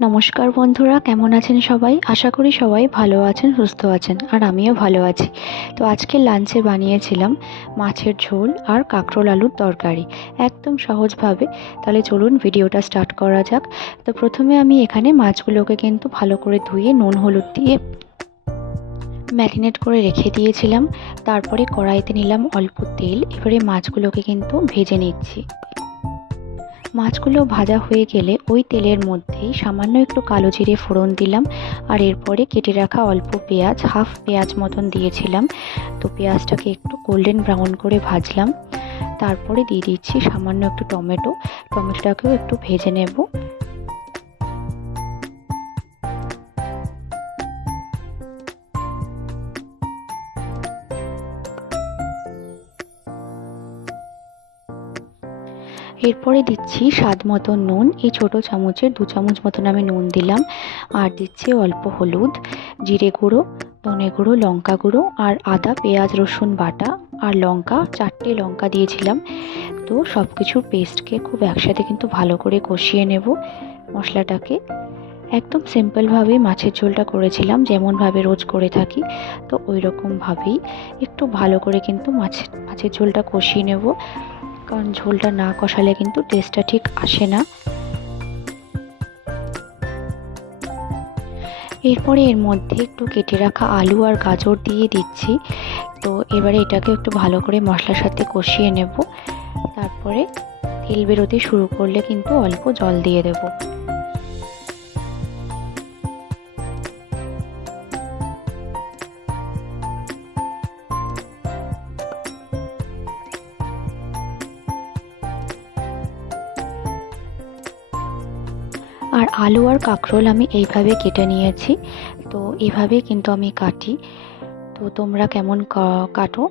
নমস্কার বন্ধুরা, কেমন আছেন সবাই? আশা করি সবাই ভালো আছেন, সুস্থ আছেন, আর আমিও ভালো আছি। তো আজকে লাঞ্চে বানিয়েছিলাম মাছের ঝোল আর কাঁকরোল আলুর তরকারি, একদম সহজভাবে। তাহলে চলুন ভিডিওটা স্টার্ট করা যাক। তো প্রথমে আমি এখানে মাছগুলোকে কিন্তু ভালো করে ধুয়ে নুন হলুদ দিয়ে ম্যারিনেট করে রেখে দিয়েছিলাম। তারপরে কড়াইতে নিলাম অল্প তেল, এবারে মাছগুলোকে কিন্তু ভেজে নিচ্ছি। মাছগুলো ভাজা হয়ে গেলে ওই তেলের মধ্যেই সামান্য একটু কালো জিরে ফোড়ন দিলাম, আর এরপরে কেটে রাখা অল্প পেঁয়াজ, হাফ পেঁয়াজ মতন দিয়েছিলাম। তো পেঁয়াজটাকে একটু গোল্ডেন ব্রাউন করে ভাজলাম। তারপরে দিয়ে দিচ্ছি সামান্য একটু টমেটোটাকেও একটু ভেজে নেব। এরপরে দিচ্ছি স্বাদ মতো নুন, এই ছোট চামচের 2 চামচ মতন আমি নুন দিলাম। আর দিচ্ছি অল্প হলুদ, জিরে গুঁড়ো, ধনে গুঁড়ো, লঙ্কা গুঁড়ো, আর আদা পেঁয়াজ রসুন বাটা, আর লঙ্কা 4টে লঙ্কা দিয়েছিলাম। তো সব কিছুর পেস্টকে খুব একসাথে কিন্তু ভালো করে কষিয়ে নেব মশলাটাকে। একদম সিম্পলভাবেই মাছের ঝোলটা করেছিলাম, যেমনভাবে রোজ করে থাকি। তো ওই রকমভাবেই একটু ভালো করে কিন্তু মাছের ঝোলটা কষিয়ে নেব, কারণ ঝোলটা না কষালে কিন্তু টেস্টটা ঠিক আসে না। এরপরে এর মধ্যে একটু কেটে রাখা আলু আর গাজর দিয়ে দিচ্ছি। তো এবারে এটাকে একটু ভালো করে মশলার সাথে কষিয়ে নেব। তারপরে তেল বেরোতে শুরু করলে কিন্তু অল্প জল দিয়ে দেব। আর আলু আর কাঁকরোল আমি এইভাবে কেটে নিয়েছি। তো এইভাবে কিন্তু আমি কাটি। তো তোমরা কেমন কাটো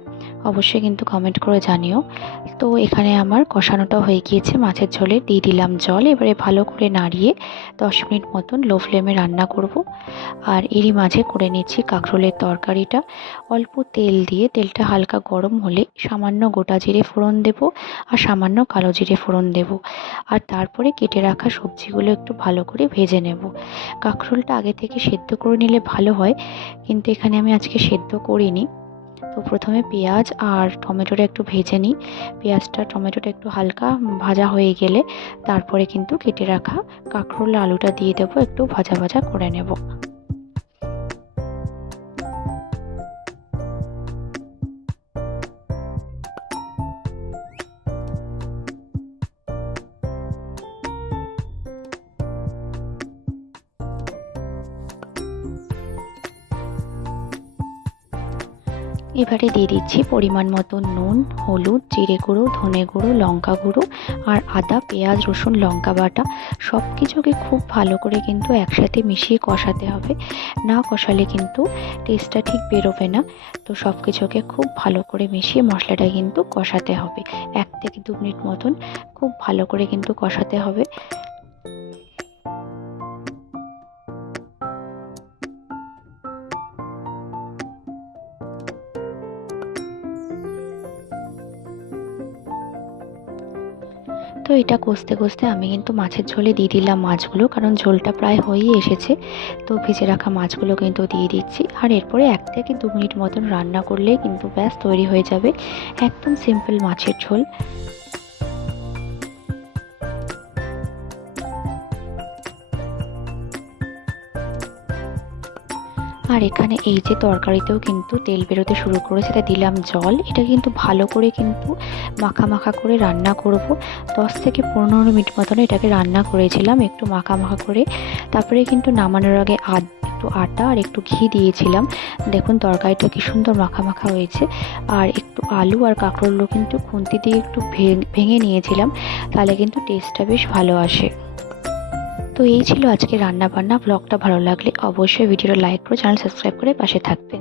অবশ্যই কিন্তু কমেন্ট করে জানিও। তো এখানে আমার কষানোটা হয়ে গিয়েছে, মাছের ঝোলে দিয়ে দিলাম জল। এবারে ভালো করে নাড়িয়ে 10 মিনিট মতন লো ফ্লেমে রান্না করব। আর এরই মাঝে করে নিচ্ছি কাঁকরোলের তরকারিটা। অল্প তেল দিয়ে তেলটা হালকা গরম হলে সামান্য গোটা জিরে ফোড়ন দেব, আর সামান্য কালো জিরে ফোড়ন দেব। আর তারপরে কেটে রাখা সবজিগুলো একটু ভালো করে ভেজে নেব। কাঁকরোলটা আগে থেকে সেদ্ধ করে নিলে ভালো হয়, কিন্তু এখানে আমি আজকে সেদ্ধ করিনি। তো প্রথমে পেঁয়াজ আর টমেটোটা একটু ভেজে নিই। পেঁয়াজটা টমেটোটা একটু হালকা ভাজা হয়ে গেলে তারপরে কিন্তু কেটে রাখা কাঁকরোল আলুটা দিয়ে দেবো, একটু ভাজা ভাজা করে নেব। এবারে দিয়ে দিচ্ছি পরিমাণ মতো নুন, হলুদ, জিরে গুঁড়ো, ধনে গুঁড়ো, লঙ্কা গুঁড়ো, আর আদা পেঁয়াজ রসুন লঙ্কা বাটা। সব কিছুকে খুব ভালো করে কিন্তু একসাথে মিশিয়ে কষাতে হবে, না কষালে কিন্তু টেস্টটা ঠিক বেরোবে না। তো সব কিছুকে খুব ভালো করে মিশিয়ে মশলাটা কিন্তু কষাতে হবে 1 থেকে 2 মিনিট মতন, খুব ভালো করে কিন্তু কষাতে হবে। তো এটা কষতে কষতে আমি কিন্তু মাছের ঝোলে দিয়ে দিলাম মাছগুলো, কারণ ঝোলটা প্রায় হয়েই এসেছে। তো ভেজে রাখা মাছগুলো কিন্তু দিয়ে দিচ্ছি, আর এরপরে 1 থেকে 2 মিনিট মতন রান্না করলেই কিন্তু ব্যাস তৈরি হয়ে যাবে একদম সিম্পল মাছের ঝোল। আর এখানে এই যে তরকারিতেও কিন্তু তেল বেরোতে শুরু করেছে, তাই দিলাম জল। এটা কিন্তু ভালো করে কিন্তু মাখা মাখা করে রান্না করব। 10 থেকে 15 মিনিট মতন এটাকে রান্না করেছিলাম একটু মাখা মাখা করে। তারপরে কিন্তু নামানোর আগে একটু আটা আর একটু ঘি দিয়েছিলাম। দেখুন তরকারিটা কি সুন্দর মাখা মাখা হয়েছে। আর একটু আলু আর কাঁকরোলও কিন্তু খুন্তি দিয়ে একটু ভেঙে নিয়েছিলাম, তাহলে কিন্তু টেস্টটা বেশ ভালো আসে। তো এই ছিল আজকে রান্না বান্না। ব্লগটা ভালো লাগলে অবশ্যই ভিডিওটা লাইক করে চ্যানেল সাবস্ক্রাইব করে পাশে থাকবেন।